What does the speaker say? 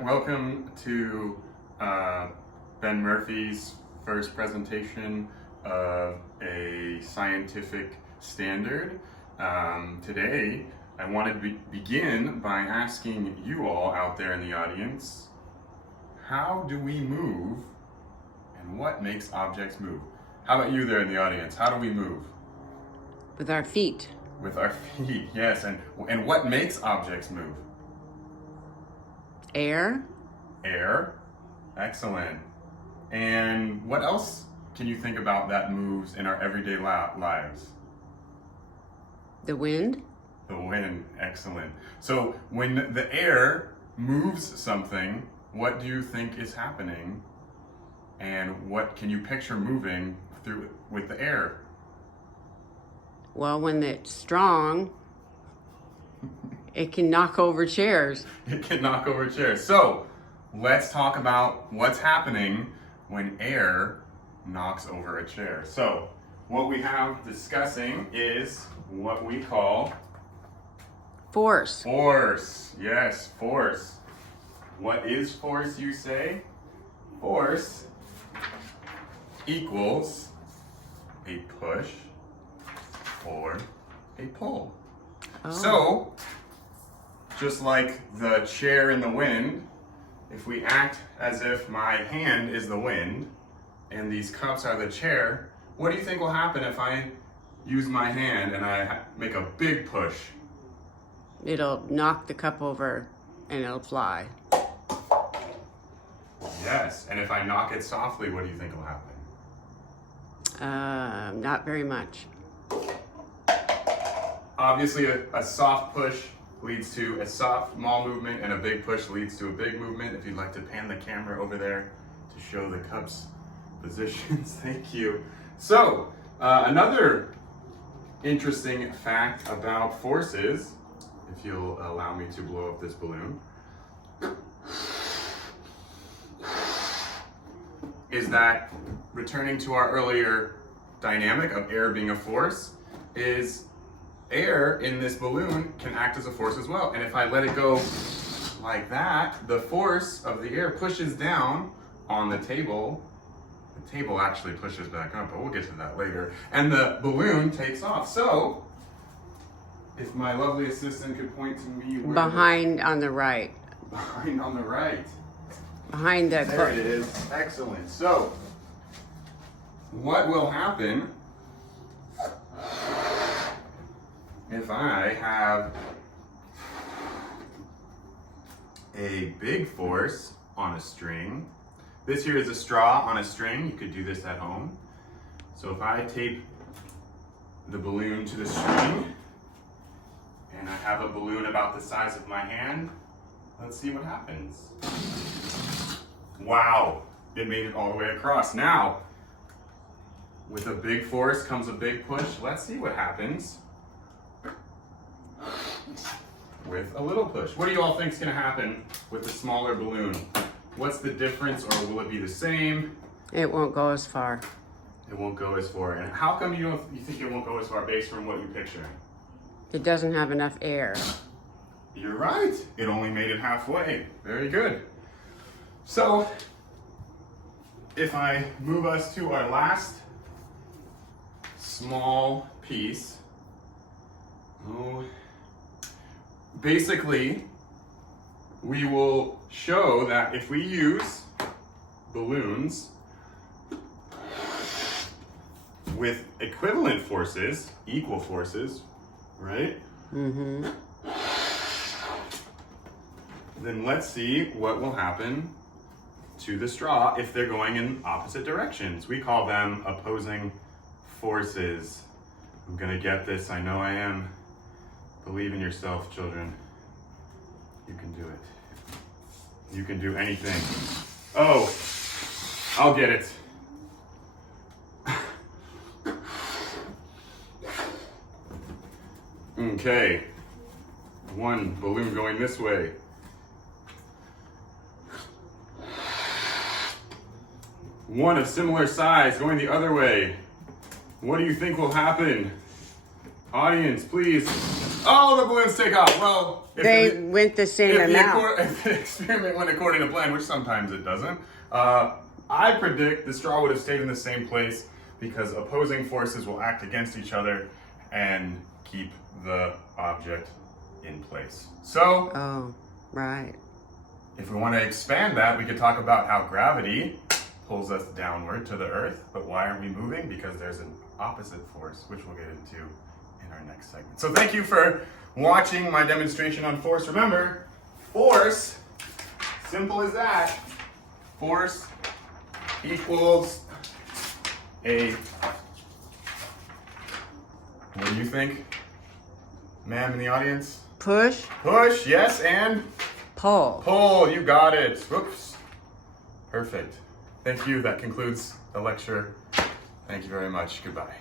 Welcome to Ben Murphy's first presentation of a scientific standard. Today, I wanted to begin by asking you all out there in the audience, how do we move and what makes objects move? How about you there in the audience? How do we move? With our feet. With our feet, yes. And what makes objects move? Air. Air. Excellent. And what else can you think about that moves in our everyday lives? The wind. The wind. Excellent. So when the air moves something, what do you think is happening? And what can you picture moving through with the air? Well, when it's strong, it can knock over chairs. It can knock over chairs. So let's talk about what's happening when air knocks over a chair. So what we have discussing is what we call Force. force. Yes, force. What is force, you say? Force equals a push or a pull. Oh. So, just like the chair in the wind, if we act as if my hand is the wind and these cups are the chair, what do you think will happen if I use my hand and I make a big push? It'll knock the cup over and it'll fly. Yes, and if I knock it softly, what do you think will happen? Not very much. Obviously, a soft push leads to a small movement, and a big push leads to a big movement. If you'd like to pan the camera over there to show the cups' positions, thank you. So, another interesting fact about forces, if you'll allow me to blow up this balloon, is that returning to our earlier dynamic of air being a force, is air in this balloon can act as a force as well. And if I let it go like that, the force of the air pushes down on the table. The table actually pushes back up, but we'll get to that later. And the balloon takes off. So, if my lovely assistant could point to me where Behind on the right. behind on the right. Behind the There it is. Excellent. So, what will happen if I have a big force on a string? This here is a straw on a string. You could do this at home. So if I tape the balloon to the string and I have a balloon about the size of my hand, let's see what happens. Wow, it made it all the way across. Now, with a big force comes a big push. Let's see what happens with a little push. What do you all think is going to happen with the smaller balloon? What's the difference, or will it be the same? It won't go as far. It won't go as far. And how come you think it won't go as far based on what you picture? It doesn't have enough air. You're right. It only made it halfway. Very good. So, if I move us to our last small piece, basically, we will show that if we use balloons with equivalent forces, equal forces, right? Mm-hmm. Then let's see what will happen to the straw if they're going in opposite directions. We call them opposing forces. I'm gonna get this, I know I am. Believe in yourself, children. You can do it. You can do anything. Oh, I'll get it. Okay, one balloon going this way. One of similar size going the other way. What do you think will happen? Audience, please Oh, the balloons take off. Well, They went the same amount. If the experiment went according to plan, which sometimes it doesn't, I predict the straw would have stayed in the same place because opposing forces will act against each other and keep the object in place. So, Oh, right. if we want to expand that, we could talk about how gravity pulls us downward to the earth, but why aren't we moving? Because there's an opposite force, which we'll get into in our next segment. So thank you for watching my demonstration on force. Remember, force, simple as that, force equals a, what do you think, ma'am in the audience? Push, Push, yes, and pull. pull, you got it. Whoops. Perfect. Thank you. That concludes the lecture. Thank you very much. Goodbye.